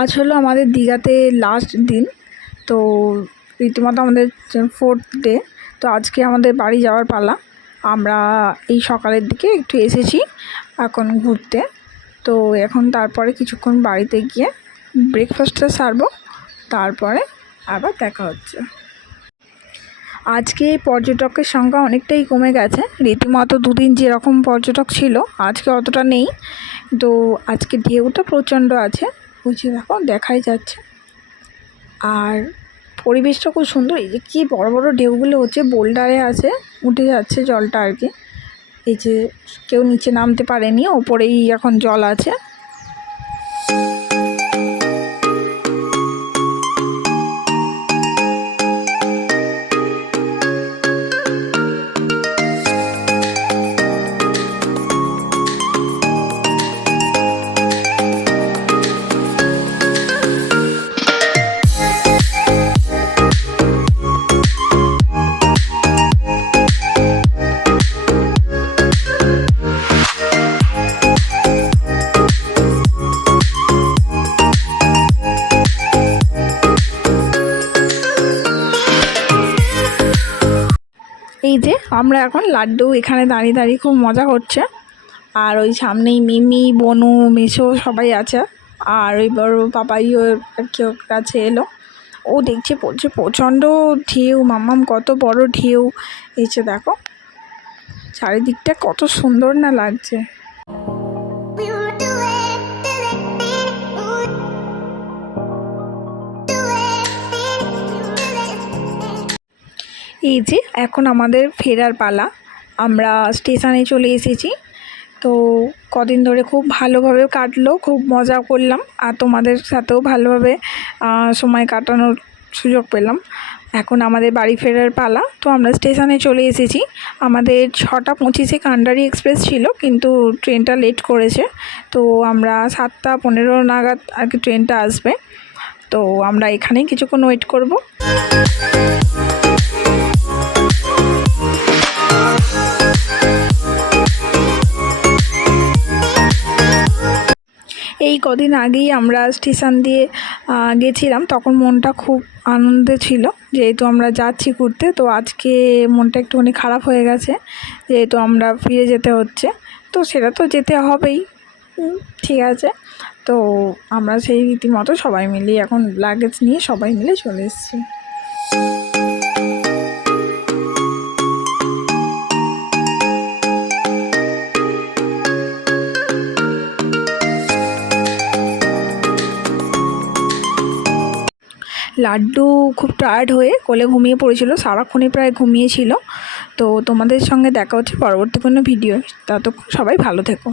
আজ হলো আমাদের দীঘাতে লাস্ট দিন। তো রীতিমতো আমাদের 4th ডে। তো আজকে আমাদের বাড়ি যাওয়ার পালা। আমরা এই সকালের দিকে একটু এসেছি এখন ঘুরতে। তো এখন তারপরে কিছুক্ষণ বাড়িতে গিয়ে ব্রেকফাস্টটা সারবো, তারপরে আবার দেখা হচ্ছে। আজকে পর্যটকের সংখ্যা অনেকটাই কমে গেছে। রীতিমতো দুদিন যেরকম পর্যটক ছিল আজকে অতটা নেই। তো আজকে ঢেউটা প্রচণ্ড আছে, বুঝে দেখো দেখাই যাচ্ছে। আর পরিবেশটা খুব সুন্দর। এই যে কী বড় বড় ঢেউগুলো হচ্ছে, বোল্ডারে আছে, উঠে যাচ্ছে জলটা আর কি। এই যে কেউ নিচে নামতে পারেনি, ওপরেই এখন জল আছে। এই যে আমরা এখন লাড্ডু এখানে দাঁড়িয়ে দাঁড়িয়ে খুব মজা করছে। আর ওই সামনেই মিমি, বনু, মেসো সবাই আছে। আর ওই বড় পাপাইও আর কি ওর কাছে এলো। ও দেখছে বলছে প্রচণ্ড ঢেউ, মাম্মাম কত বড় ঢেউ। এসে দেখো চারিদিকটা কত সুন্দর না লাগছে। এই যে এখন আমাদের ফেরার পালা। আমরা স্টেশনে চলে এসেছি। তো কদিন ধরে খুব ভালোভাবে কাটলো, খুব মজা করলাম, আর তোমাদের সাথেও ভালোভাবে সময় কাটানোর সুযোগ পেলাম। এখন আমাদের বাড়ি ফেরার পালা। তো আমরা স্টেশনে চলে এসেছি। আমাদের 6:25-এ কান্ডারি এক্সপ্রেস ছিল, কিন্তু ট্রেনটা লেট করেছে। তো আমরা 7:15 নাগাদ আর কি ট্রেনটা আসবে। তো আমরা এখানেই কিছুক্ষণ ওয়েট করব। এই কদিন আগেই আমরা স্টেশন দিয়ে গেছিলাম, তখন মনটা খুব আনন্দে ছিল, যেহেতু আমরা যাচ্ছি ঘুরতে। তো আজকে মনটা একটুখানি খারাপ হয়ে গেছে, যেহেতু আমরা ফিরে যেতে হচ্ছে। তো সেটা তো যেতে হবেই, ঠিক আছে। তো আমরা সেই রীতিমতো সবাই মিলে এখন লাগেজ নিয়ে সবাই মিলে চলে এসেছি। লাড্ডু খুব টায়ার্ড হয়ে কোলে ঘুমিয়ে পড়েছিল, সারাক্ষণই প্রায় ঘুমিয়েছিল। তো তোমাদের সঙ্গে দেখা হচ্ছে পরবর্তী কোনো ভিডিও। ততক্ষণ সবাই ভালো থেকো।